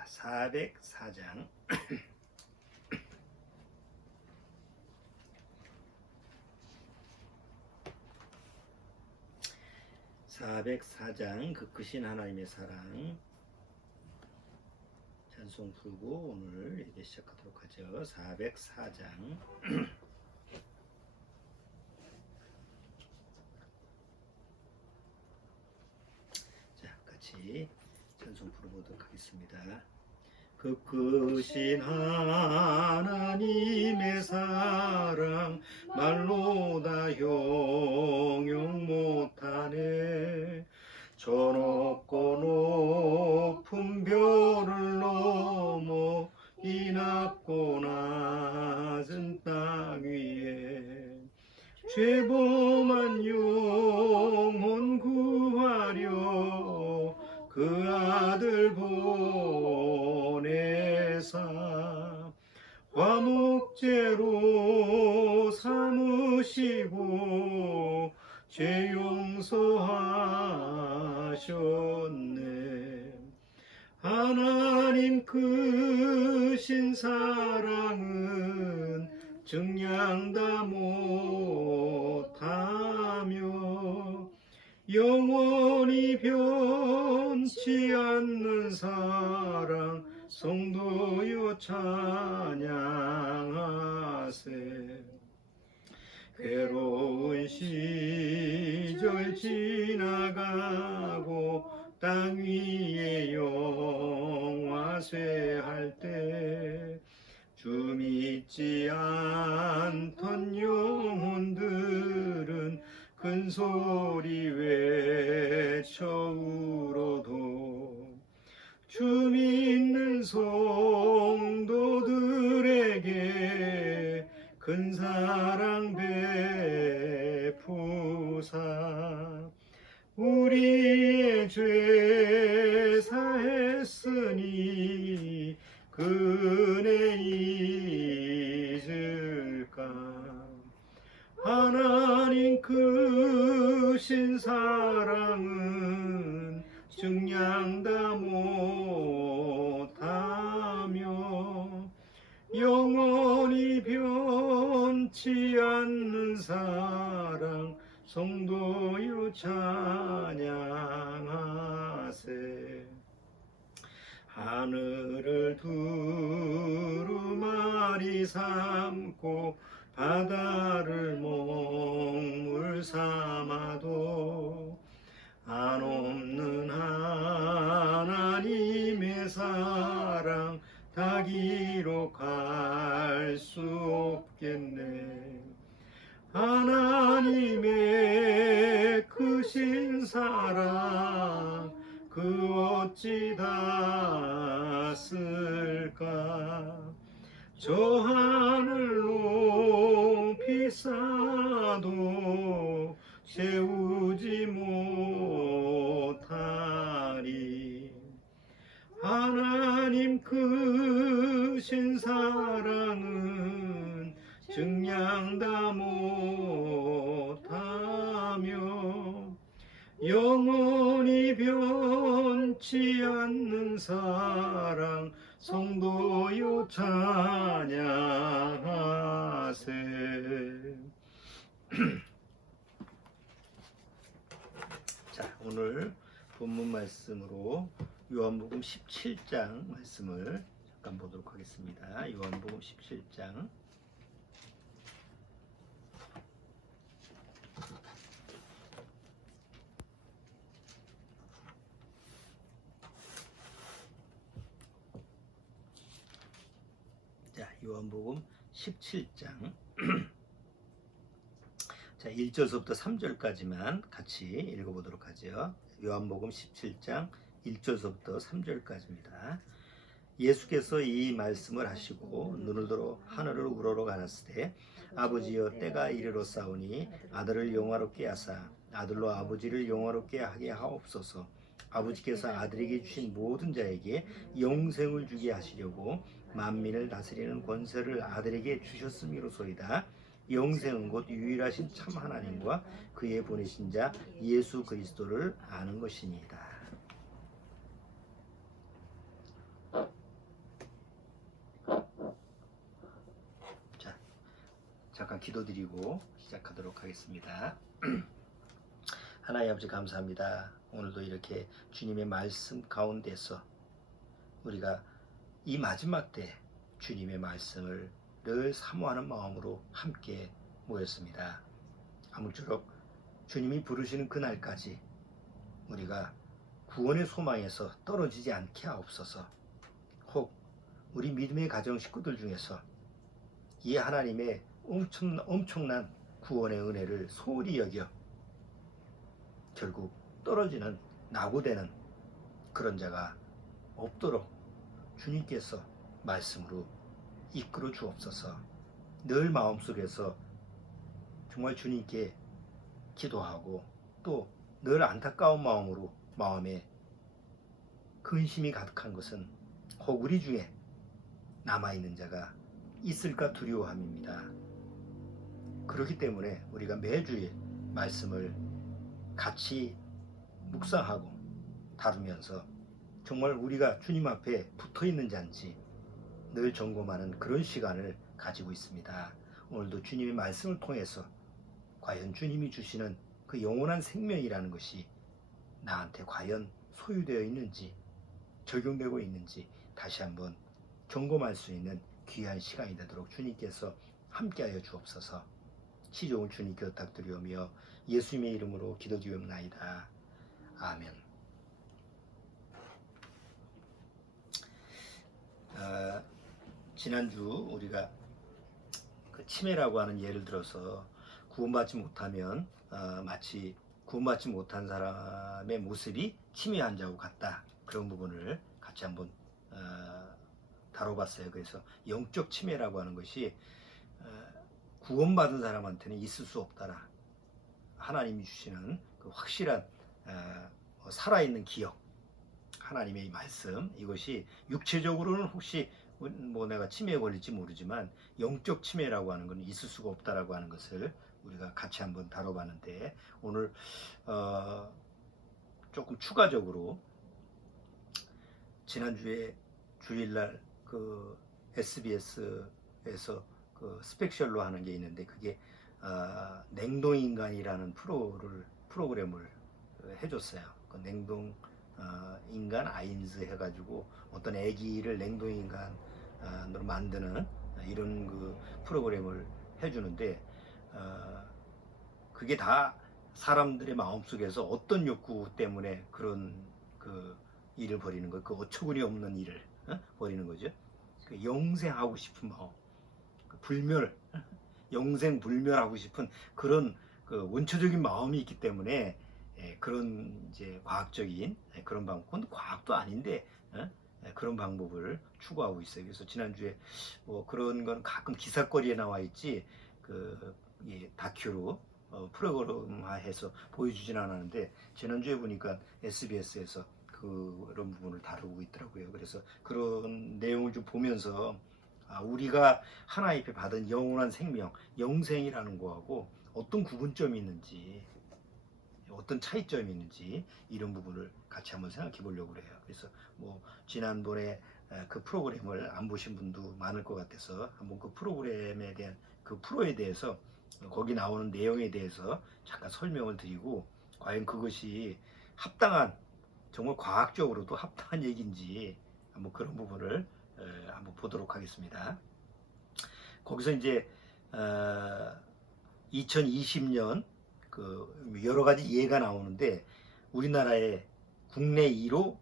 자, 404장. 404장 그 크신 하나님의 사랑 찬송 부르고 오늘 이제 시작하도록 하죠. 404장. 자, 같이 찬송 부르보도록 하겠습니다. 그 크신 하나님의 사랑 말로 다 형용 못하네. 저 높고 높은 별을 넘어 이 낮고 낮은 땅 위에 죄범한 영혼 구하려 그 아들 보내사 화목제로 삼으시고 죄 용서하셨네. 하나님 크신 사랑은 증량 다 못하며 영원히 변치 않는 사랑 성도여 찬양하세. 괴로운 시절 지나가고 땅 위에 영화쇠할 때 주 믿지 않던 영혼들은 큰 소리 외쳐 울어도 주 믿는 성도들에게 큰 사랑 베푸사 우리의 죄 사했으니 그 은혜 잊을까. 하나님 크신 사랑은 증량 다 못하며 영원히 변치 않는 사랑 성도여 찬양하세. 하늘을 두루마리 삼고 바다를 먹물 삼아도 한없는 하나님의 사랑 다 기록할 수 없겠네. 하나님의 크신 사랑 그 어찌 다 쓸까. 저 하늘 높이 쌓아도 채우지 못하리. 하나님 크신 사랑은 증량 다 못하며 영원히 변치 않는 사랑 성도여 찬양하세. 자, 오늘 본문 말씀으로 요한복음 17장 말씀을 잠깐 보도록 하겠습니다. 요한복음 17장. 자, 요한복음 17장. 자, 1절서부터 3절까지만 같이 읽어보도록 하죠. 요한복음 17장 1절서부터 3절까지입니다. 예수께서 이 말씀을 하시고 눈을 들어 하늘을 우러러 가라사대 아버지여 때가 이르렀사오니 아들을 영화롭게 하사 아들로 아버지를 영화롭게 하게 하옵소서. 아버지께서 아들에게 주신 모든 자에게 영생을 주게 하시려고 만민을 다스리는 권세를 아들에게 주셨음이로소이다. 영생은 곧 유일하신 참 하나님과 그의 보내신 자 예수 그리스도를 아는 것이니이다. 기도드리고 시작하도록 하겠습니다. 하나님 아버지 감사합니다. 오늘도 이렇게 주님의 말씀 가운데서 우리가 이 마지막 때 주님의 말씀을 늘 사모하는 마음으로 함께 모였습니다. 아무쪼록 주님이 부르시는 그날까지 우리가 구원의 소망에서 떨어지지 않게 하옵소서. 혹 우리 믿음의 가정 식구들 중에서 이 하나님의 엄청난 구원의 은혜를 소홀히 여겨 결국 떨어지는 낙오되는 그런 자가 없도록 주님께서 말씀으로 이끌어 주옵소서. 늘 마음속에서 정말 주님께 기도하고 또 늘 안타까운 마음으로 마음에 근심이 가득한 것은 혹 우리 중에 남아있는 자가 있을까 두려워함입니다. 그렇기 때문에 우리가 매주일 말씀을 같이 묵상하고 다루면서 정말 우리가 주님 앞에 붙어있는 자인지 늘 점검하는 그런 시간을 가지고 있습니다. 오늘도 주님의 말씀을 통해서 과연 주님이 주시는 그 영원한 생명이라는 것이 나한테 과연 소유되어 있는지 적용되고 있는지 다시 한번 점검할 수 있는 귀한 시간이 되도록 주님께서 함께하여 주옵소서. 시종을 주님께 부탁드리오며 예수님의 이름으로 기도드리옵나이다. 아멘. 지난주 우리가 그 치매라고 하는 예를 들어서 구원받지 못하면 마치 구원받지 못한 사람의 모습이 치매 환자하고 같다. 그런 부분을 같이 한번 다뤄봤어요. 그래서 영적 치매라고 하는 것이 구원받은 사람한테는 있을 수 없다라. 하나님이 주시는 그 확실한 살아있는 기억, 하나님의 말씀, 이것이 육체적으로는 혹시 뭐 내가 치매에 걸릴지 모르지만 영적 치매라고 하는 건 있을 수가 없다라고 하는 것을 우리가 같이 한번 다뤄봤는데, 오늘 조금 추가적으로 지난주에 주일날 그 SBS에서 그 스페셜로 하는 게 있는데, 그게 냉동인간이라는 프로그램을 해줬어요. 그 냉동 인간 아인즈 해가지고 어떤 애기를 냉동인간으로 만드는 이런 그 프로그램을 해주는데, 그게 다 사람들의 마음속에서 어떤 욕구 때문에 그런 그 일을 벌이는 거, 그 어처구니 없는 일을 벌이는 거죠. 그 영생하고 싶은 마음, 그 불멸, 영생 불멸하고 싶은 그런 그 원초적인 마음이 있기 때문에 그런 이제 과학적인 그런 방법, 그건 과학도 아닌데 그런 방법을 추구하고 있어요. 그래서 지난주에 뭐 그런 건 가끔 기사거리에 나와 있지 그 다큐로 프로그램화해서 보여주진 않았는데, 지난주에 보니까 SBS에서 그런 부분을 다루고 있더라고요. 그래서 그런 내용을 좀 보면서 우리가 하나님 앞에 받은 영원한 생명, 영생이라는 거하고 어떤 구분점이 있는지, 어떤 차이점이 있는지 이런 부분을 같이 한번 생각해 보려고 그래요. 그래서 뭐 지난번에 그 프로그램을 안 보신 분도 많을 것 같아서 한번 그 프로그램에 대한 그 프로에 대해서 거기 나오는 내용에 대해서 잠깐 설명을 드리고, 과연 그것이 합당한, 정말 과학적으로도 합당한 얘기인지 한번 그런 부분을 한번 보도록 하겠습니다. 거기서 이제 2020년 그 여러 가지 예가 나오는데, 우리나라에 국내 2로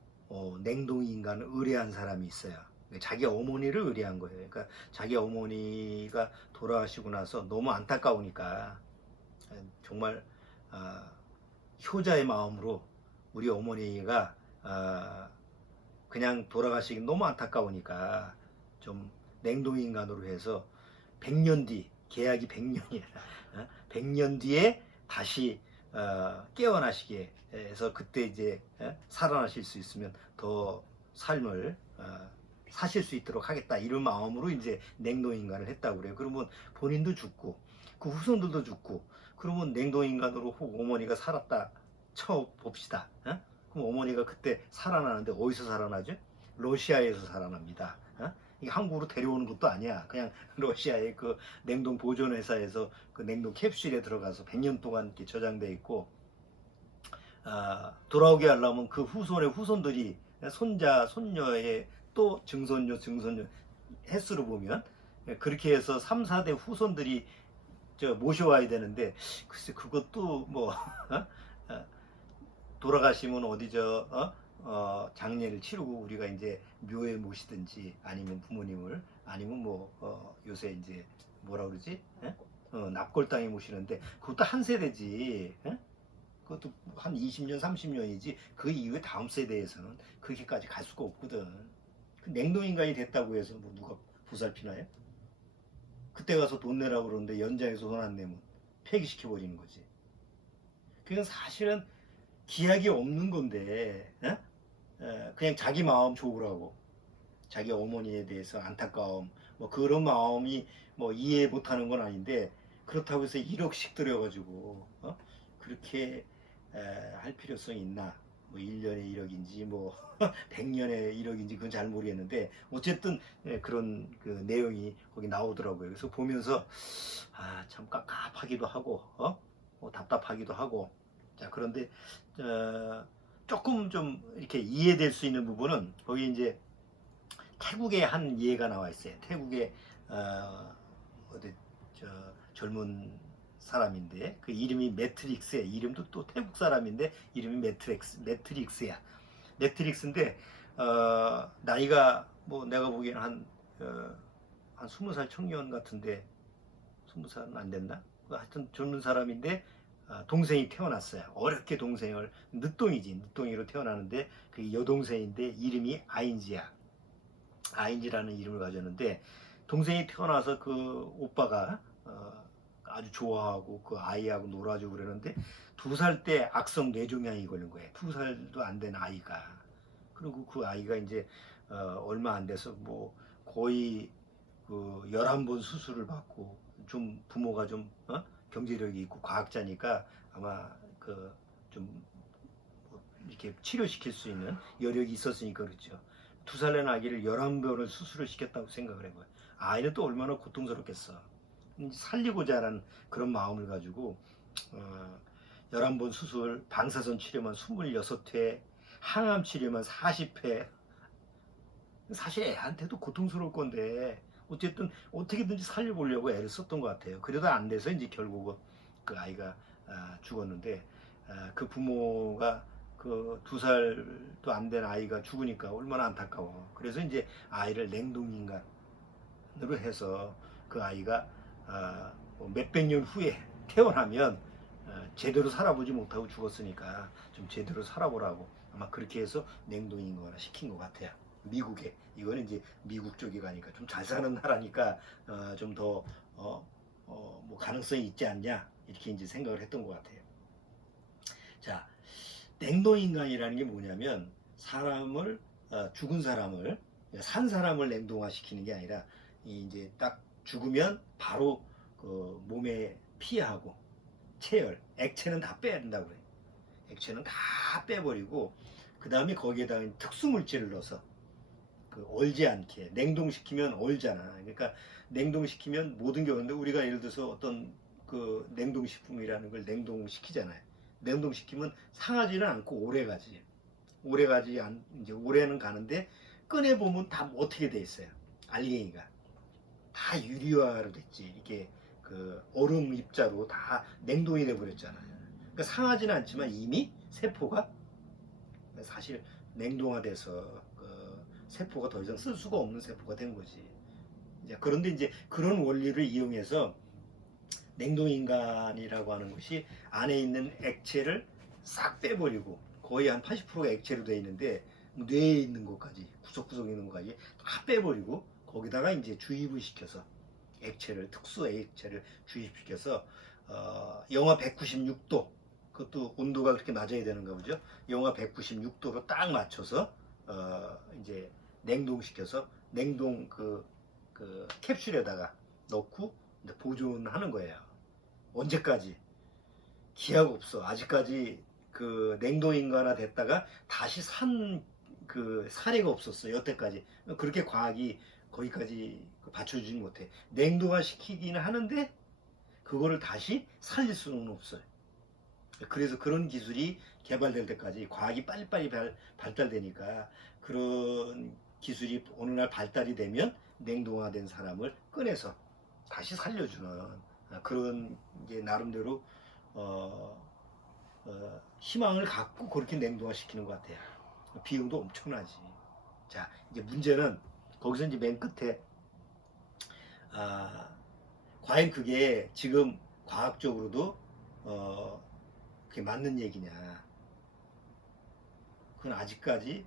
냉동인간을 의뢰한 사람이 있어요. 자기 어머니를 의뢰한 거예요. 그러니까 자기 어머니가 돌아가시고 나서 너무 안타까우니까 정말 효자의 마음으로 우리 어머니가 그냥 돌아가시기 너무 안타까우니까 좀 냉동인간으로 해서 100년 뒤, 계약이 100년이라 100년 뒤에 다시 깨어나시게 해서 그때 이제 살아나실 수 있으면 더 삶을 사실 수 있도록 하겠다, 이런 마음으로 이제 냉동인간을 했다고 그래요. 그러면 본인도 죽고 그 후손들도 죽고, 그러면 냉동인간으로 혹 어머니가 살았다 쳐 봅시다. 그럼 어머니가 그때 살아나는데 어디서 살아나죠? 러시아에서 살아납니다. 이게 한국으로 데려오는 것도 아니야. 그냥 러시아의 그 냉동 보존 회사에서 그 냉동 캡슐에 들어가서 100년 동안 이렇게 저장돼 있고, 돌아오게 하려면 그 후손의 후손들이 손자, 손녀의 또 증손녀, 증손녀 횟수로 보면 그렇게 해서 3, 4대 후손들이 모셔와야 되는데, 글쎄 그것도 뭐 돌아가시면 어디 장례를 치르고 우리가 이제 묘에 모시든지 아니면 부모님을 아니면 요새 이제 뭐라 그러지? 납골당에 모시는데 그것도 한 세대지. 그것도 한 20년, 30년이지. 그 이후에 다음 세대에서는 그렇게까지 갈 수가 없거든. 그 냉동인간이 됐다고 해서 뭐 누가 보살피나요? 그때 가서 돈 내라고 그러는데 연장해서 돈 안 내면 폐기시켜버리는 거지. 그건 사실은 기약이 없는 건데, 그냥 자기 마음 좋으라고, 자기 어머니에 대해서 안타까움, 뭐 그런 마음이 뭐 이해 못하는 건 아닌데, 그렇다고 해서 1억씩 들여가지고 그렇게 할 필요성이 있나? 뭐 1년에 1억인지 뭐 100년에 1억인지 그건 잘 모르겠는데, 어쨌든 그런 그 내용이 거기 나오더라고요. 그래서 보면서 참 깝깝하기도 하고 답답하기도 하고. 자, 그런데 조금 좀 이렇게 이해될 수 있는 부분은 거기 이제 태국의 한 예가 나와 있어요. 태국의 어디 젊은 사람인데 그 이름이 매트릭스야. 이름도 또 태국 사람인데 이름이 매트릭스야. 매트릭스인데 나이가 뭐 내가 보기에는 한 20살 청년 같은데, 20살은 안 됐나? 하여튼 젊은 사람인데 동생이 태어났어요. 어렵게 동생을, 늦동이로 태어나는데 그 여동생인데 이름이 아인지야. 아인지라는 이름을 가졌는데, 동생이 태어나서 그 오빠가 아주 좋아하고 그 아이하고 놀아주고 그러는데 2살 때 악성 뇌종양이 걸린 거예요. 2살도 안 된 아이가. 그리고 그 아이가 이제 얼마 안 돼서 뭐 거의 그 11번 수술을 받고, 좀 부모가 좀 경제력이 있고 과학자니까 아마 그 좀 이렇게 치료시킬 수 있는 여력이 있었으니까 그렇죠. 2살 된 아기를 11번을 수술을 시켰다고 생각을 해봐요. 아이는 또 얼마나 고통스럽겠어. 살리고자 하는 그런 마음을 가지고 11번 수술, 방사선 치료만 26회, 항암 치료만 40회. 사실 애한테도 고통스러울 건데 어쨌든 어떻게든지 살려보려고 애를 썼던 것 같아요. 그래도 안 돼서 이제 결국은 그 아이가 죽었는데, 그 부모가 그 2살도 안 된 아이가 죽으니까 얼마나 안타까워. 그래서 이제 아이를 냉동인간으로 해서 그 아이가 몇백 년 후에 태어나면 제대로 살아보지 못하고 죽었으니까 좀 제대로 살아보라고 아마 그렇게 해서 냉동인간화 시킨 것 같아요. 미국에. 이거는 이제 미국 쪽에 가니까 좀 잘 사는 나라니까 좀 더 뭐 가능성이 있지 않냐, 이렇게 이제 생각을 했던 것 같아요. 자, 냉동인간이라는 게 뭐냐면 사람을 죽은 사람을, 산 사람을 냉동화시키는 게 아니라 이제 딱 죽으면 바로 그 몸에 피하고 체열, 액체는 다 빼야 된다고 그래요. 액체는 다 빼버리고 그 다음에 거기에다가 특수물질을 넣어서 그 얼지 않게, 냉동시키면 얼잖아. 그러니까 냉동시키면 모든 게 얼는데, 우리가 예를 들어서 어떤 그 냉동식품이라는 걸 냉동시키잖아요. 냉동시키면 상하지는 않고 오래가지. 이제 오래는 가는데 꺼내보면 다 어떻게 돼 있어요. 알갱이가 다 유리화로 됐지. 이게 그 얼음 입자로 다 냉동이 돼 버렸잖아요. 그러니까 상하지는 않지만 이미 세포가 사실 냉동화돼서 그 세포가 더 이상 쓸 수가 없는 세포가 된 거지. 그런데 이제 그런 원리를 이용해서 냉동인간이라고 하는 것이 안에 있는 액체를 싹 빼버리고, 거의 한 80%가 액체로 되어 있는데 뇌에 있는 것까지, 구석구석에 있는 것까지 다 빼버리고 거기다가 이제 주입을 시켜서 특수 액체를 주입시켜서 영하 196도, 그것도 온도가 그렇게 낮아야 되는가 보죠. 영하 196도로 딱 맞춰서 이제 냉동시켜서 냉동 그 캡슐에다가 넣고 보존하는 거예요. 언제까지? 기약 없어. 아직까지 그 냉동인간화 됐다가 다시 산 그 사례가 없었어, 여태까지. 그렇게 과학이 거기까지 받쳐주지 못해. 냉동화 시키기는 하는데 그거를 다시 살릴 수는 없어요. 그래서 그런 기술이 개발될 때까지 과학이 빨리빨리 발달되니까 그런 기술이 어느 날 발달이 되면 냉동화된 사람을 꺼내서 다시 살려주는 그런 게 나름대로 희망을 갖고 그렇게 냉동화시키는 것 같아요. 비용도 엄청나지. 자, 이제 문제는 거기서 이제 맨 끝에 과연 그게 지금 과학적으로도 그게 맞는 얘기냐? 그건 아직까지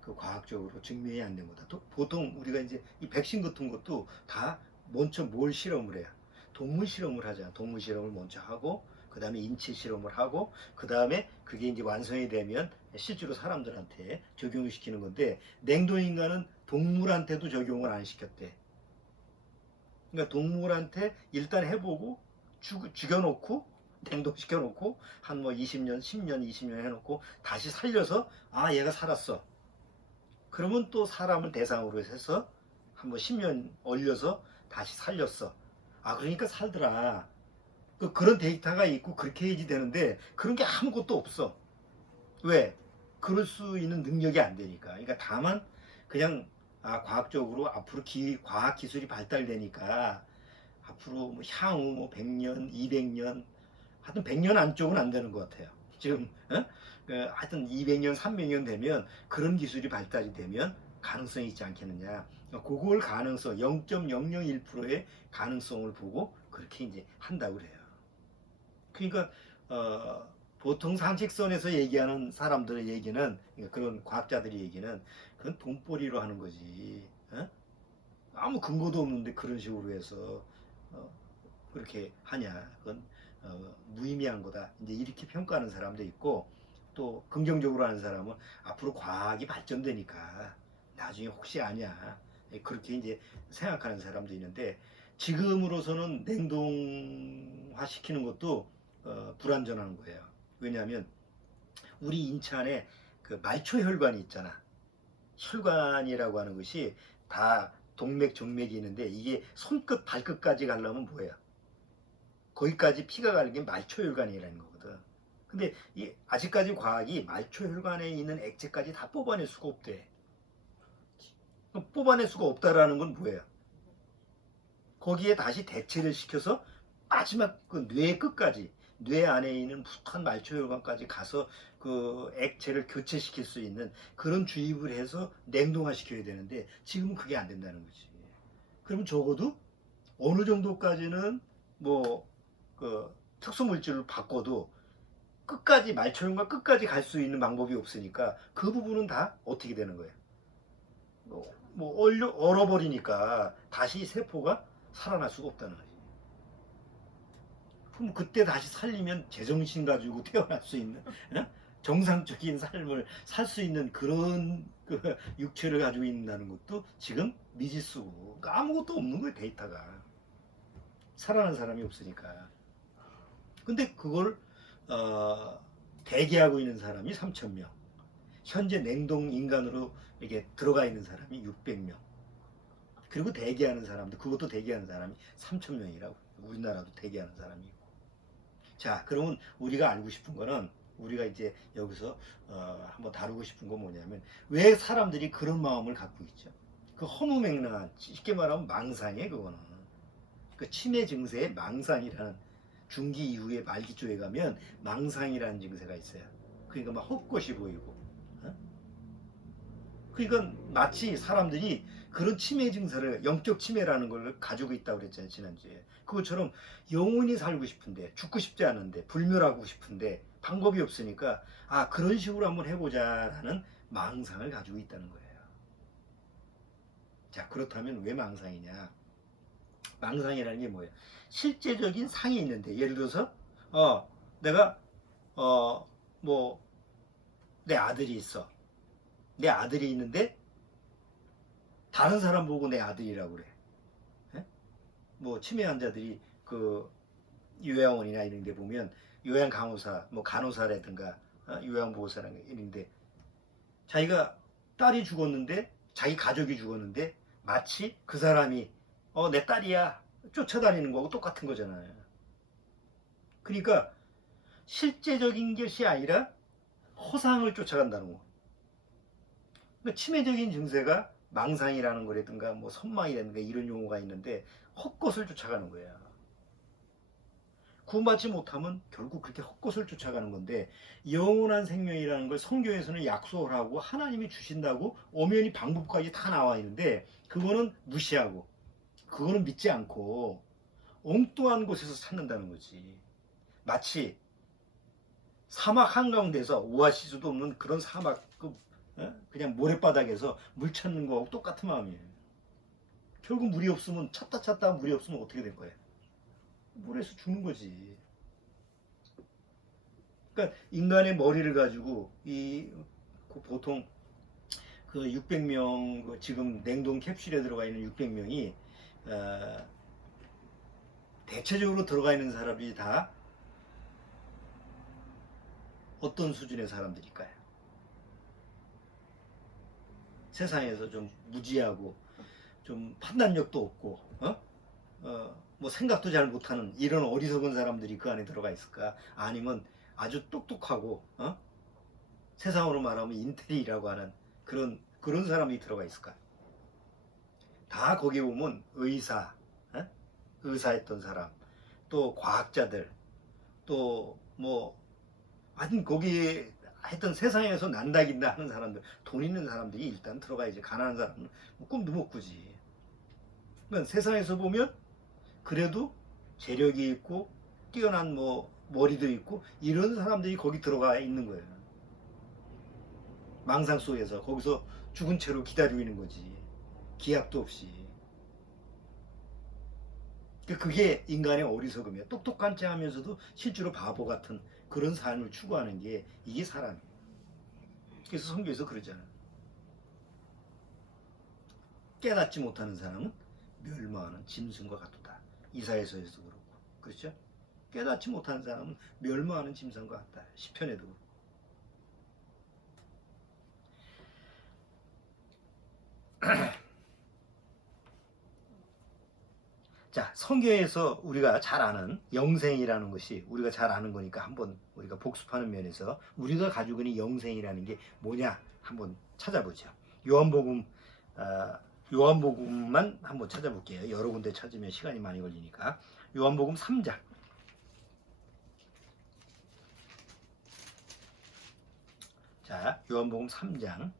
그 과학적으로 증명이 안 된 거다. 또 보통 우리가 이제 이 백신 같은 것도 다 먼저 뭘 실험을 해요? 동물 실험을 하잖아. 동물 실험을 먼저 하고 그 다음에 인체 실험을 하고 그 다음에 그게 이제 완성이 되면 실제로 사람들한테 적용을 시키는 건데 냉동인간은 동물한테도 적용을 안 시켰대. 그러니까 동물한테 일단 해보고 죽여놓고 냉동시켜놓고 한 뭐 20년, 10년, 20년 해놓고 다시 살려서 얘가 살았어. 그러면 또 사람을 대상으로 해서 한 뭐 10년 얼려서 다시 살렸어. 그러니까 살더라. 그런 데이터가 있고 그렇게 해야지 되는데 그런 게 아무것도 없어. 왜? 그럴 수 있는 능력이 안 되니까. 그러니까 다만 그냥 과학적으로 앞으로 과학 기술이 발달되니까 앞으로 뭐 향후 뭐 100년, 200년 하여튼 100년 안쪽은 안 되는 것 같아요. 지금 하여튼 200년, 300년 되면 그런 기술이 발달이 되면 가능성이 있지 않겠느냐. 그걸 가능성 0.001%의 가능성을 보고 그렇게 이제 한다고 그래요. 그러니까 보통 상식선에서 얘기하는 사람들의 얘기는 그런 과학자들의 얘기는 그건 돈벌이로 하는 거지. 아무 근거도 없는데 그런 식으로 해서 그렇게 하냐. 그건 무의미한 거다. 이제 이렇게 평가하는 사람도 있고 또 긍정적으로 하는 사람은 앞으로 과학이 발전되니까 나중에 혹시 아냐. 그렇게 이제 생각하는 사람도 있는데 지금으로서는 냉동화 시키는 것도 불완전한 거예요. 왜냐하면 우리 인체 안에 그 말초혈관이 있잖아. 혈관이라고 하는 것이 다 동맥, 정맥이 있는데 이게 손끝, 발끝까지 가려면 뭐예요? 거기까지 피가 가는 게 말초혈관이라는 거거든. 근데 아직까지 과학이 말초혈관에 있는 액체까지 다 뽑아낼 수가 없대. 뽑아낼 수가 없다라는 건 뭐예요? 거기에 다시 대체를 시켜서 마지막 그 뇌 끝까지 뇌 안에 있는 푹한 말초혈관까지 가서 그 액체를 교체시킬 수 있는 그런 주입을 해서 냉동화 시켜야 되는데 지금은 그게 안 된다는 거지. 그러면 적어도 어느 정도까지는 뭐 그 특수물질을 바꿔도 끝까지 말초혈관 끝까지 갈 수 있는 방법이 없으니까 그 부분은 다 어떻게 되는 거예요? 얼어버리니까 다시 세포가 살아날 수가 없다는 거지. 그럼 그때 다시 살리면 제정신 가지고 태어날 수 있는 정상적인 삶을 살 수 있는 그런 그 육체를 가지고 있다는 것도 지금 미지수고 그러니까 아무것도 없는 거예요. 데이터가 살아난 사람이 없으니까. 근데 그걸 대기하고 있는 사람이 3,000명, 현재 냉동 인간으로 이렇게 들어가 있는 사람이 600명, 그리고 대기하는 사람도 그것도 대기하는 사람이 3,000명이라고. 우리나라도 대기하는 사람이 있고. 자, 그러면 우리가 알고 싶은 거는 우리가 이제 여기서 한번 다루고 싶은 건 뭐냐면 왜 사람들이 그런 마음을 갖고 있죠? 그 허무맹랑한 쉽게 말하면 망상이에요. 그거는 그 치매 증세의 망상이라는 중기 이후에 말기 쪽에 가면 망상이라는 증세가 있어요. 그러니까 막 헛것이 보이고. 그러니까 마치 사람들이 그런 치매 증세를 영적 치매라는 걸 가지고 있다고 그랬잖아요. 지난주에. 그것처럼 영원히 살고 싶은데 죽고 싶지 않은데 불멸하고 싶은데 방법이 없으니까 그런 식으로 한번 해보자라는 망상을 가지고 있다는 거예요. 자, 그렇다면 왜 망상이냐? 망상이라는 게 뭐예요? 실제적인 상이 있는데 예를 들어서 내가 뭐 내 아들이 있어. 내 아들이 있는데 다른 사람 보고 내 아들이라고 그래. 예? 뭐 치매 환자들이 그 요양원이나 이런 데 보면 요양 간호사, 뭐 간호사라든가 요양보호사라는 게 있는데 자기가 딸이 죽었는데 자기 가족이 죽었는데 마치 그 사람이 내 딸이야 쫓아다니는 거하고 똑같은 거잖아요. 그러니까 실제적인 것이 아니라 허상을 쫓아간다는 거. 그러니까 치매적인 증세가 망상이라는 거라든가 뭐 선망이라든가 이런 용어가 있는데 헛것을 쫓아가는 거야. 구원받지 못하면 결국 그렇게 헛것을 쫓아가는 건데, 영원한 생명이라는 걸 성경에서는 약속을 하고 하나님이 주신다고 엄연히 방법까지 다 나와 있는데, 그거는 무시하고 그거는 믿지 않고 엉뚱한 곳에서 찾는다는 거지. 마치 사막 한가운데서 오아시스도 없는 그런 사막, 그냥 모래바닥에서 물 찾는 거하고 똑같은 마음이에요. 결국 물이 없으면 찾다 물이 없으면 어떻게 될 거예요? 물에서 죽는 거지. 그러니까 인간의 머리를 가지고 보통 그 600명 지금 냉동 캡슐에 들어가 있는 600명이 대체적으로 들어가 있는 사람이 다 어떤 수준의 사람들일까요? 세상에서 좀 무지하고 좀 판단력도 없고 뭐 생각도 잘 못하는 이런 어리석은 사람들이 그 안에 들어가 있을까? 아니면 아주 똑똑하고 세상으로 말하면 인텔리라고 하는 그런 사람이 들어가 있을까? 다 거기 보면 의사했던 사람, 또 과학자들, 또 뭐 하여튼 거기 하여튼 세상에서 난다긴다 하는 사람들, 돈 있는 사람들이 일단 들어가야지. 가난한 사람은 뭐 꿈도 못 꾸지. 그러니까 세상에서 보면 그래도 재력이 있고 뛰어난 뭐 머리도 있고 이런 사람들이 거기 들어가 있는 거예요. 망상 속에서 거기서 죽은 채로 기다리고 있는 거지. 기약도 없이. 그게 인간의 어리석음이에요. 똑똑한 체 하면서도 실제로 바보 같은 그런 삶을 추구하는 게 이게 사람이에요. 그래서 성경에서 그러잖아요. 깨닫지 못하는 사람은 멸망하는 짐승과 같다. 이사야서에서도 그렇고, 그렇죠? 깨닫지 못하는 사람은 멸망하는 짐승과 같다. 시편에도 그렇고. 자, 성경에서 우리가 잘 아는 영생이라는 것이 우리가 잘 아는 거니까 한번 우리가 복습하는 면에서 우리가 가지고 있는 영생이라는 게 뭐냐 한번 찾아보죠. 요한복음만 한번 찾아볼게요. 여러 군데 찾으면 시간이 많이 걸리니까. 요한복음 3장. 자, 요한복음 3장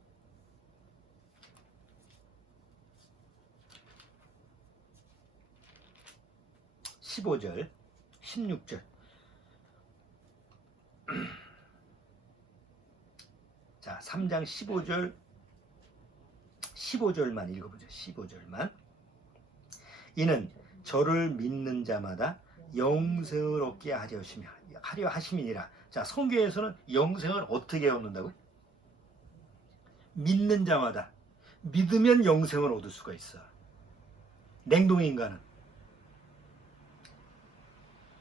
15절, 16절. 자, 3장 15절만 읽어보죠. 15절만. 이는 저를 믿는 자마다 영생을 얻게 하려 하심이니라. 자, 성경에서는 영생을 어떻게 얻는다고요? 믿는 자마다. 믿으면 영생을 얻을 수가 있어. 냉동인간은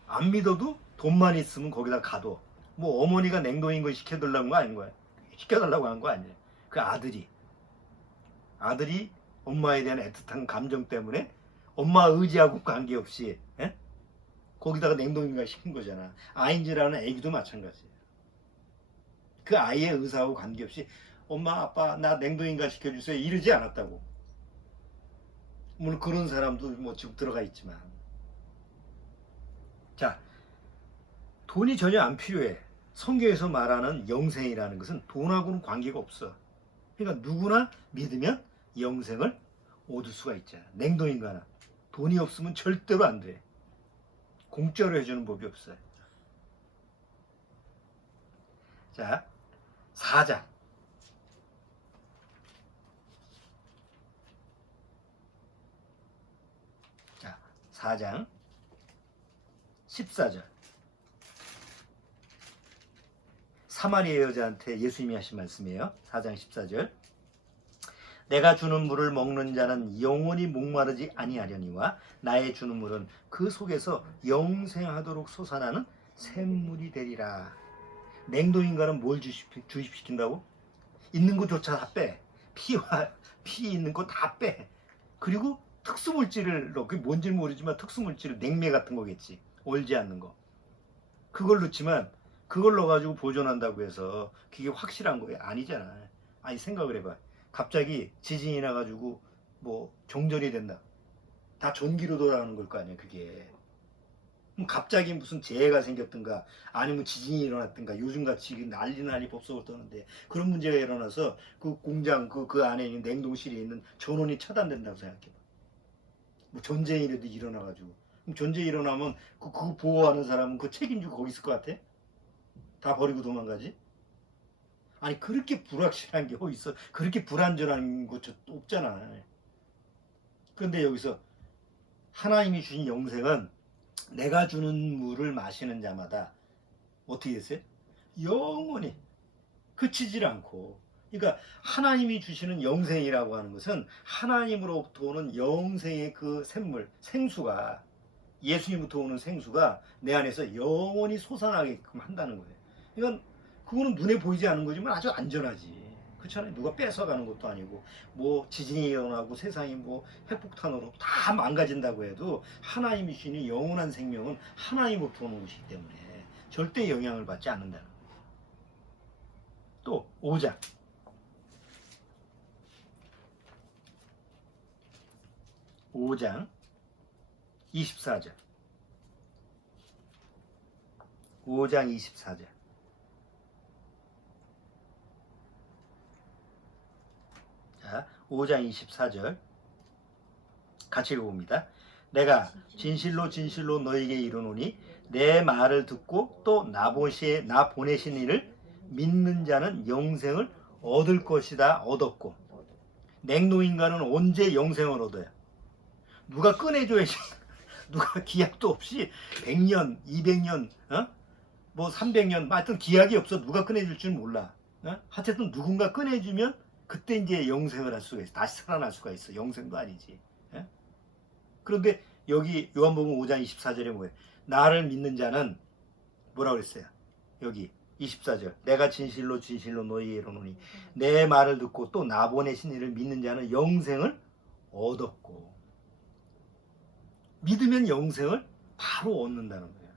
안 믿어도 돈만 있으면 거기다 가둬. 뭐 어머니가 냉동인간 시켜달라는 거 아닌 거야. 시켜달라고 한 거 아니에요. 그 아들이 엄마에 대한 애틋한 감정 때문에 엄마 의지하고 관계없이 거기다가 냉동인간 시킨 거잖아. 아인즈라는 애기도 마찬가지예요. 그 아이의 의사하고 관계없이 엄마 아빠 나 냉동인간 시켜주세요 이러지 않았다고. 물론 그런 사람도 뭐 지금 들어가 있지만, 자, 돈이 전혀 안 필요해. 성경에서 말하는 영생이라는 것은 돈하고는 관계가 없어. 그러니까 누구나 믿으면 영생을 얻을 수가 있잖아. 냉동인간은 돈이 없으면 절대로 안 돼. 공짜로 해주는 법이 없어요. 자, 4장. 자, 4장 14절. 사마리아 여자한테 예수님이 하신 말씀이에요. 4장 14절. 내가 주는 물을 먹는 자는 영원히 목마르지 아니하려니와 나의 주는 물은 그 속에서 영생하도록 솟아나는 샘물이 되리라. 냉동인간은 뭘 주입시킨다고? 있는 것조차 다 빼. 피 있는 거 다 빼. 그리고 특수물질을 넣고, 그게 뭔지는 모르지만 특수물질을, 냉매 같은 거겠지. 얼지 않는 거. 그걸 넣지만 그걸 넣어가지고 보존한다고 해서 그게 확실한 거예요? 아니잖아. 아니, 생각을 해봐. 갑자기 지진이 나가지고 뭐 정전이 된다. 다 전기로 돌아가는 걸 거 아니야, 그게. 그럼 갑자기 무슨 재해가 생겼든가 아니면 지진이 일어났든가, 요즘같이 난리 법석을 떠는데 그런 문제가 일어나서 그 공장 그 안에 있는 냉동실에 있는 전원이 차단된다고 생각해. 뭐 전쟁이라도 일어나가지고. 그럼 전쟁이 일어나면 그거 보호하는 사람은 그 책임지고 거기 있을 것 같아? 다 버리고 도망가지? 아니, 그렇게 불확실한 게 어디 있어? 그렇게 불안전한 거 없잖아. 그런데 여기서 하나님이 주신 영생은 내가 주는 물을 마시는 자마다 어떻게 됐어요? 영원히 그치질 않고. 그러니까 하나님이 주시는 영생이라고 하는 것은 하나님으로부터 오는 영생의 그 샘물, 생수가, 예수님부터 오는 생수가 내 안에서 영원히 솟아나게끔 한다는 거예요. 이건 그거는 눈에 보이지 않는 거지만 아주 안전하지. 그렇잖아요. 누가 뺏어가는 것도 아니고, 뭐 지진이 일어나고 세상이 뭐 핵폭탄으로 다 망가진다고 해도 하나님이 주시는 영원한 생명은 하나님으로부터 오는 것이기 때문에 절대 영향을 받지 않는다는 거예요. 또 5장 24절. 5장 24절. 자, 5장 24절 같이 읽어봅니다. 내가 진실로 진실로 너에게 이르노니 내 말을 듣고 또 나 보내신 이를 믿는 자는 영생을 얻을 것이다. 얻었고, 냉노인간은 언제 영생을 얻어요? 누가 꺼내줘야지. 누가 기약도 없이 100년, 200년, 뭐 300년, 하여튼 기약이 없어. 누가 꺼내줄 줄 몰라. 하여튼 누군가 꺼내주면 그때 이제 영생을 할 수가 있어. 다시 살아날 수가 있어. 영생도 아니지. 그런데 여기 요한복음 5장 24절에 뭐예요? 나를 믿는 자는 뭐라고 그랬어요? 여기 24절. 내가 진실로 진실로 너희에게 이르노니 내 말을 듣고 또 나 보내신 이를 믿는 자는 영생을 얻었고. 믿으면 영생을 바로 얻는다는 거예요.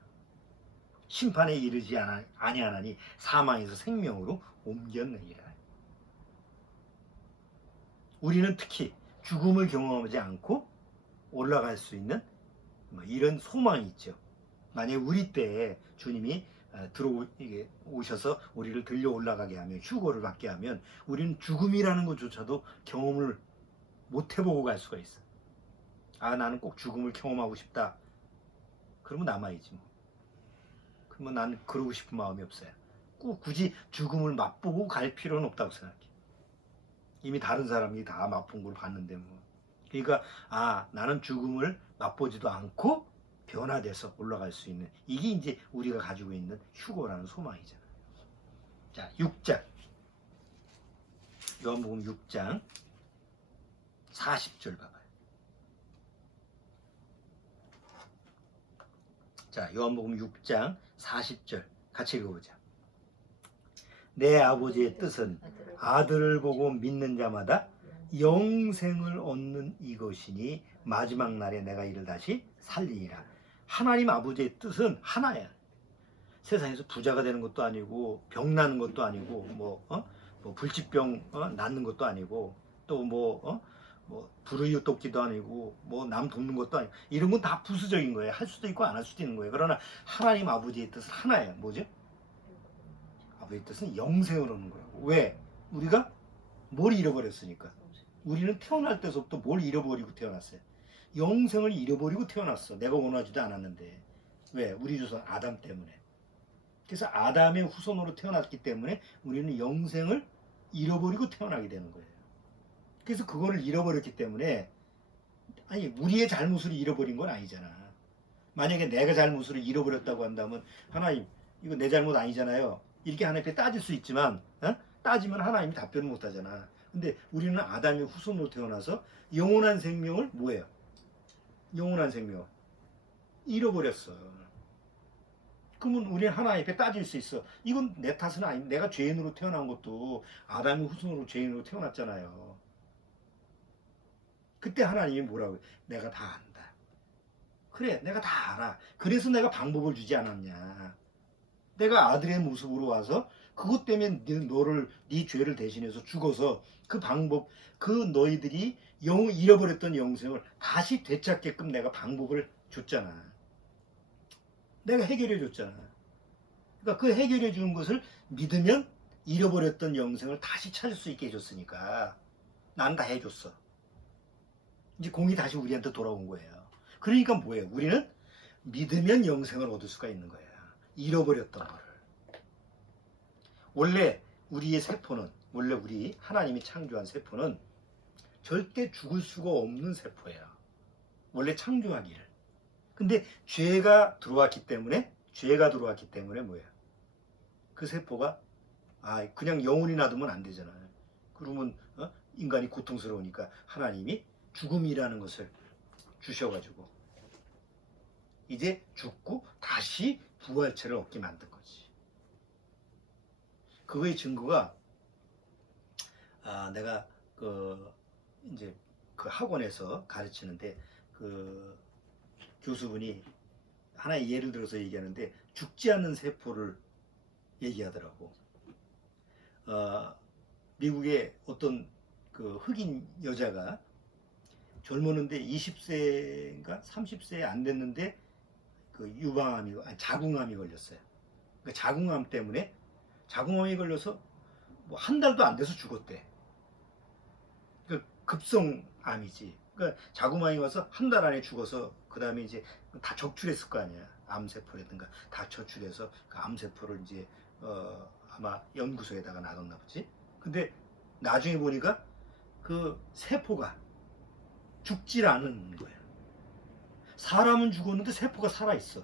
심판에 이르지 아니하나니 사망에서 생명으로 옮겼느니라. 우리는 특히 죽음을 경험하지 않고 올라갈 수 있는 이런 소망이 있죠. 만약 우리 때에 주님이 오셔서 우리를 들려 올라가게 하면, 휴거를 받게 하면, 우리는 죽음이라는 것조차도 경험을 못 해보고 갈 수가 있어. 아, 나는 꼭 죽음을 경험하고 싶다. 그러면 남아있지 뭐. 그러면 나는 그러고 싶은 마음이 없어요. 꼭 굳이 죽음을 맛보고 갈 필요는 없다고 생각해. 이미 다른 사람이 다 맛본 걸 봤는데 뭐. 그러니까 나는 죽음을 맛보지도 않고 변화돼서 올라갈 수 있는, 이게 이제 우리가 가지고 있는 휴거라는 소망이잖아요. 자, 6장 요한복음 6장 40절 봐봐요. 자, 요한복음 6장 40절 같이 읽어보자. 내 아버지의 뜻은 아들을 보고 믿는 자마다 영생을 얻는 이것이니 마지막 날에 내가 이를 다시 살리리라. 하나님 아버지의 뜻은 하나야. 세상에서 부자가 되는 것도 아니고, 병 나는 것도 아니고, 뭐 불치병 낫는 것도 아니고, 또 뭐 불의유 돕기도 아니고, 뭐 남 돕는 것도 아니고, 이런 건 다 부수적인 거예요. 할 수도 있고 안 할 수도 있는 거예요. 그러나 하나님 아버지의 뜻은 하나예요. 뭐죠? 아버지의 뜻은 영생을 얻는 거라고. 왜? 우리가 뭘 잃어버렸으니까. 우리는 태어날 때서부터 뭘 잃어버리고 태어났어요? 영생을 잃어버리고 태어났어. 내가 원하지도 않았는데. 왜? 우리 조상 아담 때문에. 그래서 아담의 후손으로 태어났기 때문에 우리는 영생을 잃어버리고 태어나게 되는 거예요. 그래서 그거를 잃어버렸기 때문에, 아니, 우리의 잘못을 잃어버린 건 아니잖아. 만약에 내가 잘못을 잃어버렸다고 한다면, 하나님, 이거 내 잘못 아니잖아요. 이렇게 하나님께 따질 수 있지만, 따지면 하나님이 답변을 못 하잖아. 근데 우리는 아담의 후손으로 태어나서 영원한 생명을 뭐예요? 영원한 생명을 잃어버렸어. 그러면 우리는 하나님 앞에 따질 수 있어. 이건 내 탓은 아니, 내가 죄인으로 태어난 것도 아담의 후손으로 죄인으로 태어났잖아요. 그때 하나님이 뭐라고 해요? 내가 다 안다. 그래, 내가 다 알아. 그래서 내가 방법을 주지 않았냐. 내가 아들의 모습으로 와서 그것 때문에 네 죄를 대신해서 죽어서 그 방법, 그 너희들이 잃어버렸던 영생을 다시 되찾게끔 내가 방법을 줬잖아. 내가 해결해 줬잖아. 그러니까 그 해결해 주는 것을 믿으면 잃어버렸던 영생을 다시 찾을 수 있게 해줬으니까 난 다 해줬어. 이제 공이 다시 우리한테 돌아온 거예요. 그러니까 뭐예요? 우리는 믿으면 영생을 얻을 수가 있는 거야. 잃어버렸던 거를. 원래 우리의 세포는, 원래 우리 하나님이 창조한 세포는 절대 죽을 수가 없는 세포예요. 원래 창조하기를. 근데 죄가 들어왔기 때문에 뭐예요? 그 세포가 그냥 영원히 놔두면 안 되잖아요. 그러면 인간이 고통스러우니까 하나님이 죽음이라는 것을 주셔가지고 이제 죽고 다시 부활체를 얻게 만든 거지. 그거의 증거가 내가 이제 그 학원에서 가르치는데 그 교수분이 하나의 예를 들어서 얘기하는데 죽지 않는 세포를 얘기하더라고. 미국의 어떤 그 흑인 여자가 젊었는데 20세인가 30세 안 됐는데 그 자궁암이 걸렸어요. 그 자궁암 때문에 자궁암이 걸려서 뭐 한 달도 안 돼서 죽었대. 그 급성암이지. 그러니까 자궁암이 와서 한 달 안에 죽어서 그 다음에 이제 다 적출했을 거 아니야. 암세포라든가 다 적출해서 그 암세포를 이제 아마 연구소에다가 놔뒀나 보지. 근데 나중에 보니까 그 세포가 죽질 않은 거야. 사람은 죽었는데 세포가 살아있어.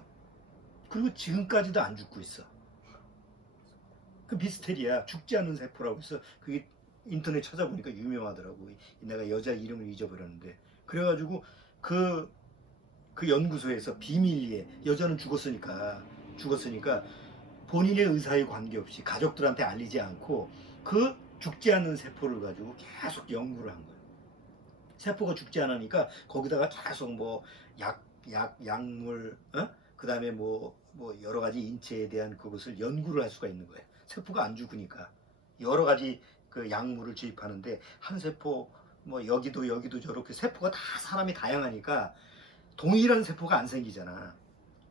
그리고 지금까지도 안 죽고 있어. 그 미스테리야. 죽지 않는 세포라고 해서 그게 인터넷 찾아보니까 유명하더라고. 내가 여자 이름을 잊어버렸는데. 그래가지고 그 연구소에서 비밀리에 여자는 죽었으니까 본인의 의사에 관계없이 가족들한테 알리지 않고 그 죽지 않는 세포를 가지고 계속 연구를 한 거예요. 세포가 죽지 않으니까 거기다가 계속 뭐 약물, 그 다음에 뭐 여러 가지 인체에 대한 그것을 연구를 할 수가 있는 거예요. 세포가 안 죽으니까 여러 가지 그 약물을 주입하는데 한 세포 뭐 여기도 저렇게 세포가 다 사람이 다양하니까 동일한 세포가 안 생기잖아.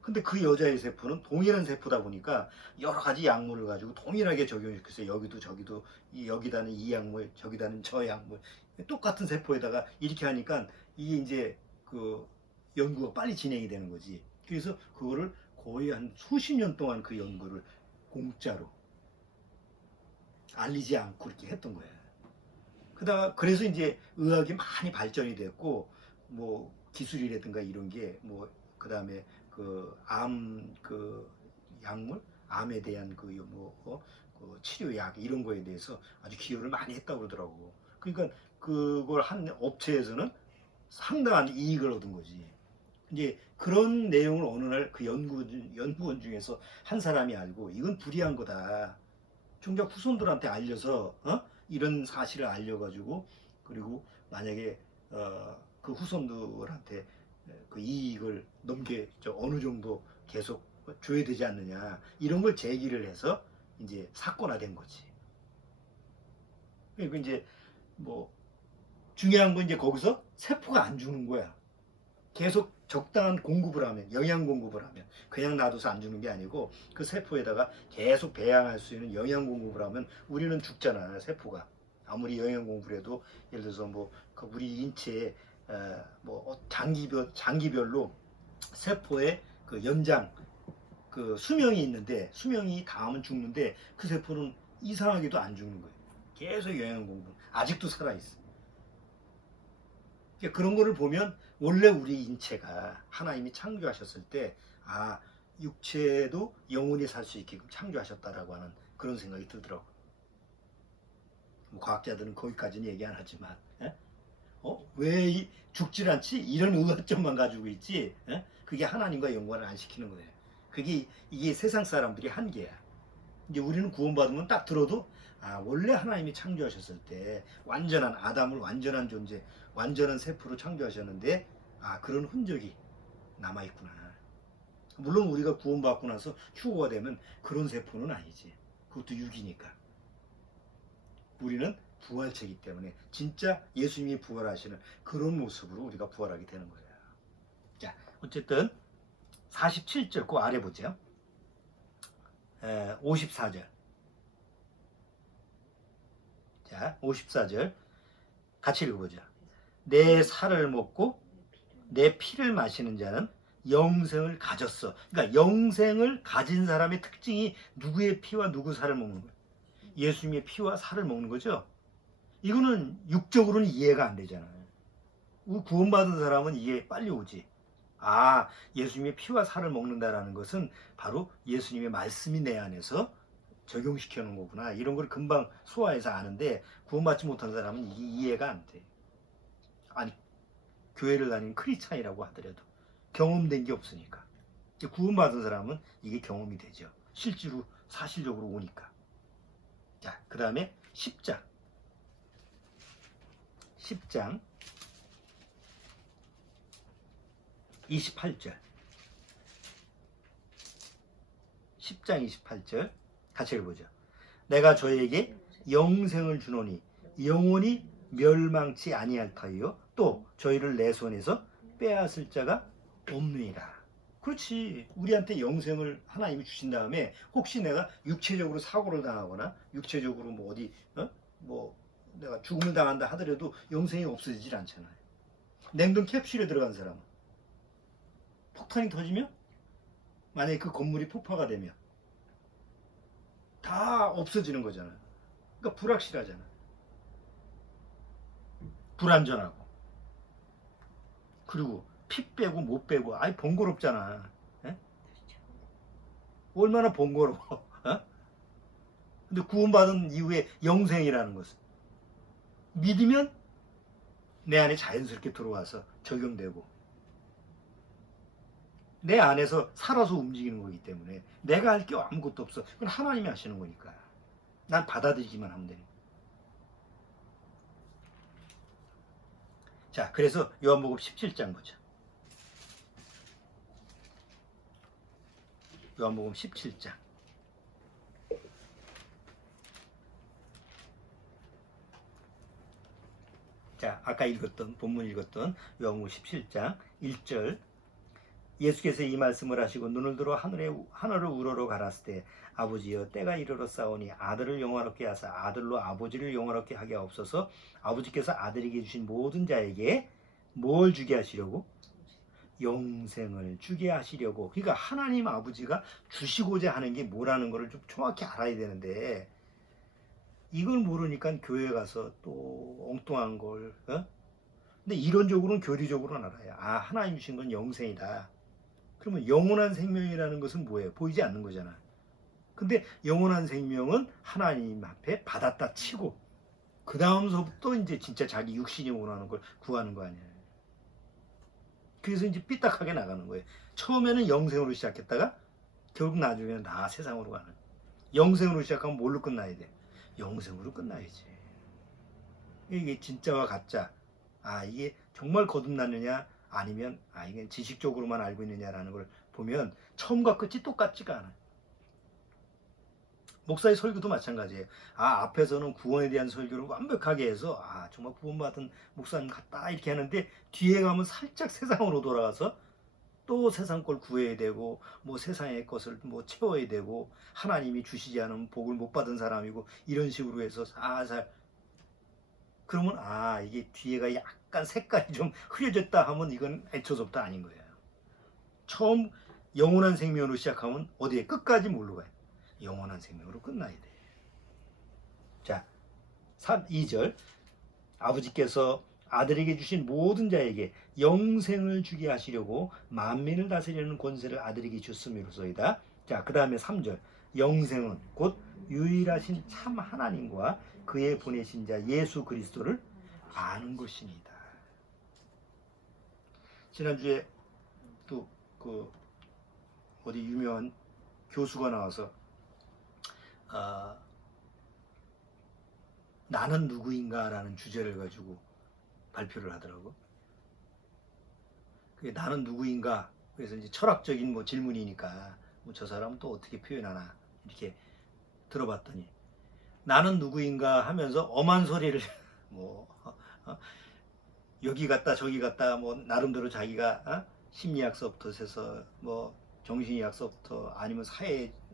근데 그 여자의 세포는 동일한 세포다 보니까 여러 가지 약물을 가지고 동일하게 적용시켰어요. 여기도 저기도 여기다는 이 약물, 저기다는 저 약물. 똑같은 세포에다가 이렇게 하니까 이게 이제 그 연구가 빨리 진행이 되는 거지. 그래서 그거를 거의 한 수십 년 동안 그 연구를 공짜로 알리지 않고 이렇게 했던 거예요. 그래서 이제 의학이 많이 발전이 됐고 뭐 기술이라든가 이런 게 뭐 그 다음에 그 약물, 암에 대한 그 치료약 이런 거에 대해서 아주 기여를 많이 했다고 그러더라고. 그러니까 그걸 한 업체에서는 상당한 이익을 얻은 거지. 이제 그런 내용을 어느 날 그 연구원 중에서 한 사람이 알고 이건 불의한 거다. 정작 후손들한테 알려서 이런 사실을 알려가지고 그리고 만약에 그 후손들한테 그 이익을 어느 정도 계속 줘야 되지 않느냐 이런 걸 제기를 해서 이제 사건화된 거지. 그리고 이제 뭐 중요한 건 이제 거기서 세포가 안 죽는 거야. 계속 적당한 공급을 하면, 영양 공급을 하면 그냥 놔둬서 안 죽는 게 아니고 그 세포에다가 계속 배양할 수 있는 영양 공급을 하면 우리는 죽잖아. 세포가 아무리 영양 공급을 해도 예를 들어서 뭐 그 우리 인체에 뭐 장기별로 세포의 그 연장 그 수명이 있는데 수명이 닿으면 죽는데 그 세포는 이상하게도 안 죽는 거예요. 계속 영양 공급 아직도 살아있어. 그런 거를 보면 원래 우리 인체가 하나님이 창조하셨을 때 육체도 영원히 살 수 있게끔 창조하셨다라고 하는 그런 생각이 들더라고요. 뭐 과학자들은 거기까지는 얘기 안 하지만 왜 죽질 않지? 이런 의학점만 가지고 있지. 그게 하나님과 연관을 안 시키는 거예요. 이게 세상 사람들이 한계야. 이제 우리는 구원받으면 딱 들어도 원래 하나님이 창조하셨을 때 완전한 아담을 완전한 존재, 완전한 세포로 창조하셨는데 그런 흔적이 남아있구나. 물론 우리가 구원받고 나서 휴거가 되면 그런 세포는 아니지. 그것도 육이니까. 우리는 부활체이기 때문에 진짜 예수님이 부활하시는 그런 모습으로 우리가 부활하게 되는 거예요. 자, 어쨌든 47절 그 아래 보죠. 54절. 자, 54절 같이 읽어보죠. 내 살을 먹고 내 피를 마시는 자는 영생을 가졌어. 그러니까 영생을 가진 사람의 특징이 누구의 피와 누구 살을 먹는 거예요. 예수님의 피와 살을 먹는 거죠. 이거는 육적으로는 이해가 안 되잖아요. 구원받은 사람은 이해 빨리 오지. 예수님의 피와 살을 먹는다라는 것은 바로 예수님의 말씀이 내 안에서 적용시켜 놓은 거구나. 이런 걸 금방 소화해서 아는데 구원받지 못한 사람은 이게 이해가 안 돼. 아니, 교회를 다니는 크리스찬이라고 하더라도 경험된 게 없으니까. 구원받은 사람은 이게 경험이 되죠. 실제로 사실적으로 오니까. 자, 그 다음에 10장 28절 10장 28절 같이 읽어보죠. 내가 저에게 영생을 주노니 영원히 멸망치 아니할 터이요 또 저희를 내 손에서 빼앗을 자가 없느니라. 그렇지. 우리한테 영생을 하나님이 주신 다음에 혹시 내가 육체적으로 사고를 당하거나 육체적으로 뭐 어디 뭐 내가 죽음을 당한다 하더라도 영생이 없어지질 않잖아요. 냉동 캡슐에 들어간 사람은 폭탄이 터지면 만약에 그 건물이 폭파가 되면 다 없어지는 거잖아요. 그러니까 불확실하잖아. 불안전하고. 그리고 피 빼고 못 빼고 번거롭잖아. 에? 얼마나 번거로워. 근데 구원받은 이후에 영생이라는 것은 믿으면 내 안에 자연스럽게 들어와서 적용되고 내 안에서 살아서 움직이는 거기 때문에 내가 할 게 아무것도 없어. 그건 하나님이 하시는 거니까. 난 받아들이기만 하면 되는 거야. 자, 그래서 요한복음 17장 보자. 요한복음 17장. 자, 아까 본문 읽었던 요한복음 17장 1절. 예수께서 이 말씀을 하시고 눈을 들어 하늘을 우러러 가라스 때 아버지여 때가 이르러 싸우니 아들을 영화롭게 하사 아들로 아버지를 영화롭게 하게 하옵소서. 아버지께서 아들에게 주신 모든 자에게 뭘 주게 하시려고? 영생을 주게 하시려고. 그러니까 하나님 아버지가 주시고자 하는 게 뭐라는 것을 좀 정확히 알아야 되는데 이걸 모르니까 교회 가서 또 엉뚱한 걸 근데 이론적으로는 교리적으로는 알아요. 하나님 주신 건 영생이다. 그러면 영원한 생명이라는 것은 뭐예요? 보이지 않는 거잖아. 근데 영원한 생명은 하나님 앞에 받았다 치고 그 다음서부터 이제 진짜 자기 육신이 원하는 걸 구하는 거 아니에요. 그래서 이제 삐딱하게 나가는 거예요. 처음에는 영생으로 시작했다가 결국 나중에는 다 세상으로 가는. 영생으로 시작하면 뭘로 끝나야 돼? 영생으로 끝나야지. 이게 진짜와 가짜. 이게 정말 거듭났느냐 아니면 이게 지식적으로만 알고 있느냐라는 걸 보면 처음과 끝이 똑같지가 않아요. 목사의 설교도 마찬가지예요. 앞에서는 구원에 대한 설교를 완벽하게 해서 정말 구원받은 목사님 같다 이렇게 하는데 뒤에 가면 살짝 세상으로 돌아가서 또 세상 걸 구해야 되고 뭐 세상의 것을 뭐 채워야 되고 하나님이 주시지 않은 복을 못 받은 사람이고 이런 식으로 해서 살살 그러면 이게 뒤에가 약간 색깔이 좀 흐려졌다 하면 이건 애초부터 아닌 거예요. 처음 영원한 생명으로 시작하면 어디에 끝까지 뭘로 가요? 영원한 생명으로 끝나야 돼. 자, 2절 아버지께서 아들에게 주신 모든 자에게 영생을 주게 하시려고 만민을 다스리는 권세를 아들에게 주심이로소이다. 자, 그 다음에 3절 영생은 곧 유일하신 참 하나님과 그의 보내신 자 예수 그리스도를 아는 것입니다. 지난주에 또 그 어디 유명한 교수가 나와서 나는 누구인가라는 주제를 가지고 발표를 하더라고. 그게 나는 누구인가. 그래서 이제 철학적인 뭐 질문이니까 뭐 저 사람은 또 어떻게 표현하나 이렇게 들어봤더니 나는 누구인가 하면서 엄한 소리를 뭐 여기 갔다 저기 갔다 뭐 나름대로 자기가 심리학서부터 해서 뭐 정신의학서부터 아니면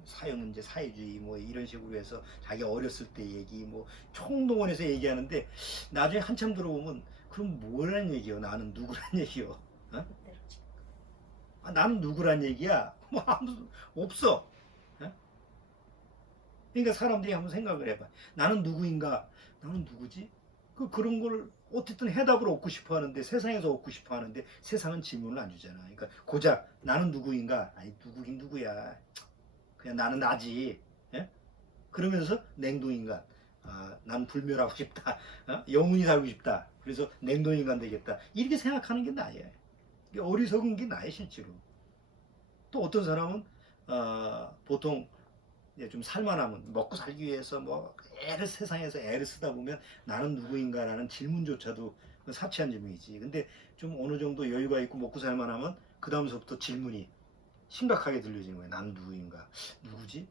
사회문제 사회주의 뭐 이런 식으로 해서 자기 어렸을 때 얘기 뭐 총동원해서 얘기하는데 나중에 한참 들어보면 그럼 뭐란 얘기요? 나는 누구란 얘기요? 어? 나는 누구란 얘기야? 뭐 아무 없어. 어? 그러니까 사람들이 한번 생각을 해봐. 나는 누구인가? 나는 누구지? 그런 걸 어쨌든 해답을 얻고 싶어 하는데 세상에서 얻고 싶어 하는데 세상은 질문을 안 주잖아. 그러니까 고작 나는 누구인가? 아니 누구긴 누구야. 그냥 나는 나지. 예? 그러면서 냉동인간. 난 불멸하고 싶다. 영원히 살고 싶다. 그래서 냉동인간 되겠다. 이렇게 생각하는 게 나야. 어리석은 게 나야 실제로. 또 어떤 사람은 보통 좀 살만하면 먹고 살기 위해서 뭐 세상에서 애를 쓰다 보면 나는 누구인가라는 질문조차도 사치한 질문이지. 근데 좀 어느 정도 여유가 있고 먹고 살만하면 그 다음서부터 질문이 심각하게 들려지는 거야. 나는 누구인가? 누구지?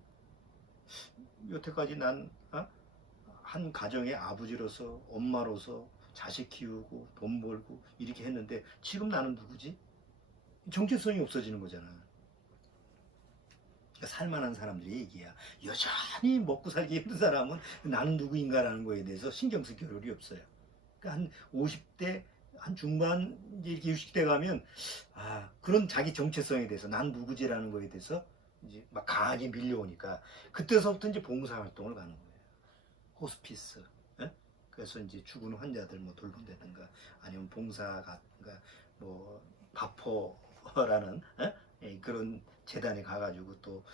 여태까지 난 한 가정의 아버지로서 엄마로서 자식 키우고 돈 벌고 이렇게 했는데 지금 나는 누구지? 정체성이 없어지는 거잖아. 살만한 사람들의 얘기야. 여전히 먹고 살기 힘든 사람은 나는 누구인가라는 거에 대해서 신경 쓸 겨를이 없어요. 그러니까 한 50대 한 중반 이렇게 60대 가면 그런 자기 정체성에 대해서 난 누구지라는 거에 대해서 이제 막 강하게 밀려오니까 그때서부터 이제 봉사활동을 가는 거예요. 호스피스. 예? 그래서 이제 죽은 환자들 뭐 돌본다든가 아니면 봉사가 뭐 바포라는 그런 재단에 가가지고 또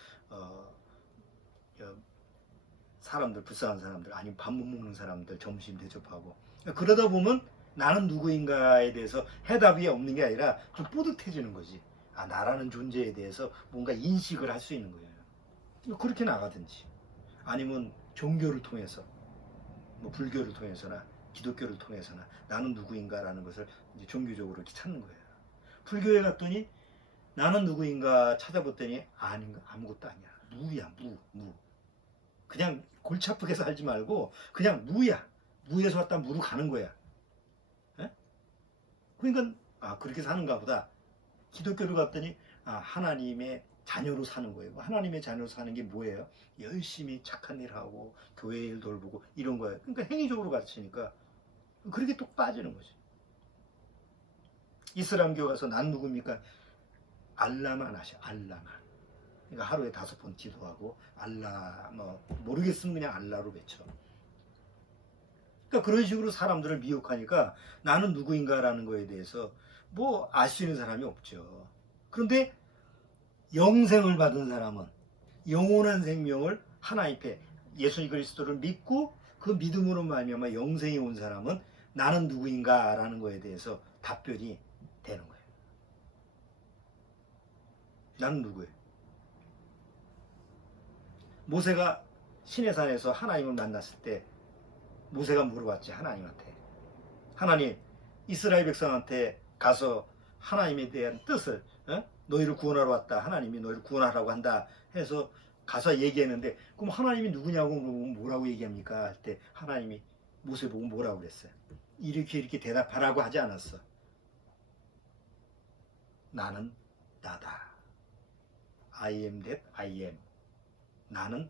사람들 불쌍한 사람들 아니면 밥 못 먹는 사람들 점심 대접하고 그러다 보면 나는 누구인가에 대해서 해답이 없는 게 아니라 좀 뿌듯해지는 거지. 나라는 존재에 대해서 뭔가 인식을 할 수 있는 거예요. 그렇게 나가든지 아니면 종교를 통해서 뭐 불교를 통해서나 기독교를 통해서나 나는 누구인가라는 것을 이제 종교적으로 이렇게 찾는 거예요. 불교에 갔더니 나는 누구인가 찾아봤더니 아무것도 아니야. 무야, 무. 그냥 골치 아프게 살지 말고 그냥 무야. 무에서 왔다 무로 가는 거야. 에? 그러니까 그렇게 사는가 보다. 기독교를 갔더니 하나님의 자녀로 사는 거예요. 하나님의 자녀로 사는 게 뭐예요? 열심히 착한 일 하고 교회 일 돌보고 이런 거예요. 그러니까 행위적으로 가르치니까 그렇게 또 빠지는 거지. 이슬람교 가서 난 누굽니까? 알라만 아셔. 알라만. 그러니까 하루에 5번 기도하고 알라 뭐 모르겠으면 그냥 알라로 외쳐. 그러니까 그런 식으로 사람들을 미혹하니까 나는 누구인가라는 거에 대해서 뭐 알 수 있는 사람이 없죠. 그런데 영생을 받은 사람은 영원한 생명을 하나님 앞에 예수 그리스도를 믿고 그 믿음으로 말미암아 영생이 온 사람은 나는 누구인가라는 거에 대해서 답변이 되는 거예요. 나는 누구예요? 모세가 시내산에서 하나님을 만났을 때 모세가 물어봤지 하나님한테. 하나님, 이스라엘 백성한테 가서 하나님에 대한 뜻을 너희를 구원하러 왔다. 하나님이 너희를 구원하라고 한다 해서 가서 얘기했는데 그럼 하나님이 누구냐고 물어보면 뭐라고 얘기합니까? 할 때 하나님이 모세 보고 뭐라고 그랬어요? 이렇게 대답하라고 하지 않았어. 나는 나다. I am that I am. 나는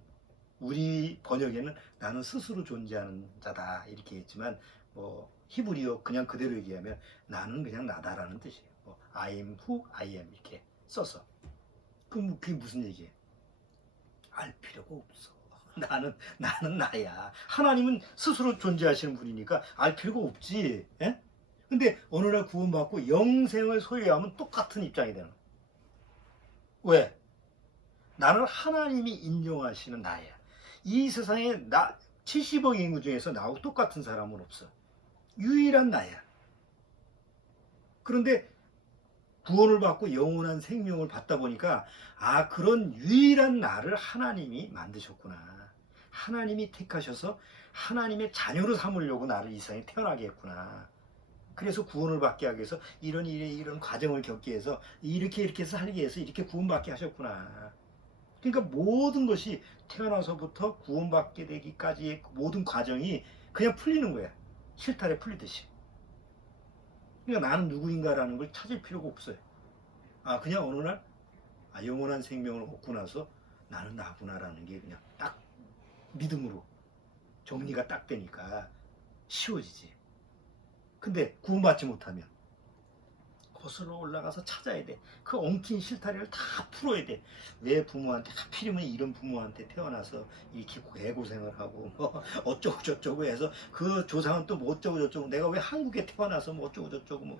우리 번역에는 나는 스스로 존재하는 자다 이렇게 했지만 뭐 히브리어 그냥 그대로 얘기하면 나는 그냥 나다라는 뜻이에요. I am who I am 이렇게 써서 그럼 그게 무슨 얘기예요? 알 필요가 없어. 나는 나야. 하나님은 스스로 존재하시는 분이니까 알 필요가 없지. 예? 근데 어느 날 구원받고 영생을 소유하면 똑같은 입장이 되는 거야. 왜? 나는 하나님이 인정하시는 나야. 이 세상에 70억 인구 중에서 나하고 똑같은 사람은 없어. 유일한 나야. 그런데 구원을 받고 영원한 생명을 받다 보니까 그런 유일한 나를 하나님이 만드셨구나. 하나님이 택하셔서 하나님의 자녀로 삼으려고 나를 이 세상에 태어나게 했구나. 그래서 구원을 받게 하기 위해서 이런 과정을 겪기 위해서 이렇게 살기 위해서 이렇게 구원받게 하셨구나. 그러니까 모든 것이 태어나서부터 구원받게 되기까지의 모든 과정이 그냥 풀리는 거야. 실타래 풀리듯이. 그러니까 나는 누구인가라는 걸 찾을 필요가 없어요. 그냥 어느 날 영원한 생명을 얻고 나서 나는 나구나라는 게 그냥 딱 믿음으로 정리가 딱 되니까 쉬워지지. 근데 구원받지 못하면 거슬러 올라가서 찾아야 돼. 그 엉킨 실타래를 다 풀어야 돼. 왜 부모한테 하필이면 이런 부모한테 태어나서 이렇게 애고생을 하고 뭐 어쩌고 저쩌고 해서 그 조상은 또 뭐 어쩌고 저쩌고 내가 왜 한국에 태어나서 뭐 어쩌고 저쩌고 뭐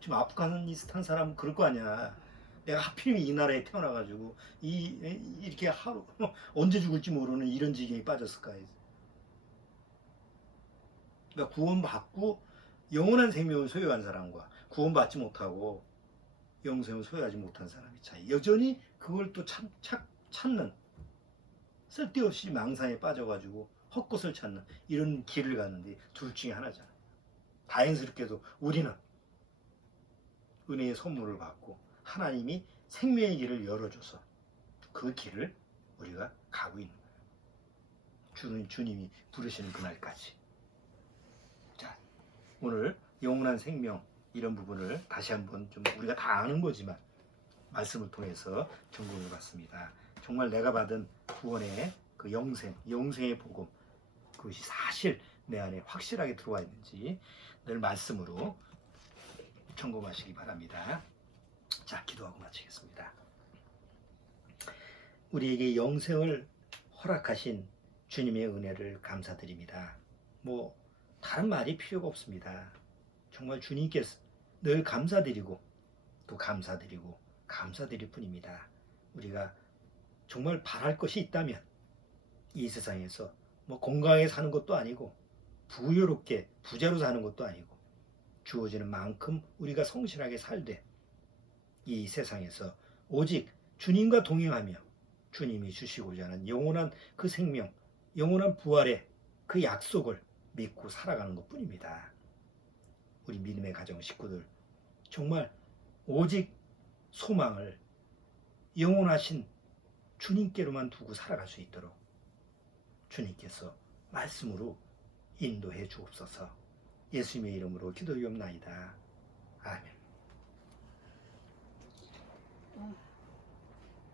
지금 아프가니스탄 사람은 그럴 거 아니야. 내가 하필이면 이 나라에 태어나가지고 이렇게 하루 언제 죽을지 모르는 이런 지경에 빠졌을까 해서. 그러니까 구원받고 영원한 생명을 소유한 사람과 구원받지 못하고 영생을 소유하지 못한 사람의 차이. 여전히 그걸 또 찾는 쓸데없이 망상에 빠져가지고 헛것을 찾는 이런 길을 가는데 둘 중에 하나잖아. 다행스럽게도 우리는 은혜의 선물을 받고 하나님이 생명의 길을 열어줘서 그 길을 우리가 가고 있는 거예요. 주님이 부르시는 그날까지. 자, 오늘 영원한 생명 이런 부분을 다시 한번 좀 우리가 다 아는 거지만 말씀을 통해서 점검해 봤습니다. 정말 내가 받은 구원의 그 영생의 복음 그것이 사실 내 안에 확실하게 들어와 있는지 늘 말씀으로 점검하시기 바랍니다. 자, 기도하고 마치겠습니다. 우리에게 영생을 허락하신 주님의 은혜를 감사드립니다. 뭐 다른 말이 필요가 없습니다. 정말 주님께서 늘 감사드리고 또 감사드릴 뿐입니다. 우리가 정말 바랄 것이 있다면 이 세상에서 뭐 건강하게 사는 것도 아니고 부유롭게 부자로 사는 것도 아니고 주어지는 만큼 우리가 성실하게 살되 이 세상에서 오직 주님과 동행하며 주님이 주시고자 하는 영원한 그 생명, 영원한 부활의 그 약속을 믿고 살아가는 것 뿐입니다. 우리 믿음의 가정 식구들 정말 오직 소망을 영원하신 주님께로만 두고 살아갈 수 있도록 주님께서 말씀으로 인도해 주옵소서. 예수님의 이름으로 기도하옵나이다. 아멘.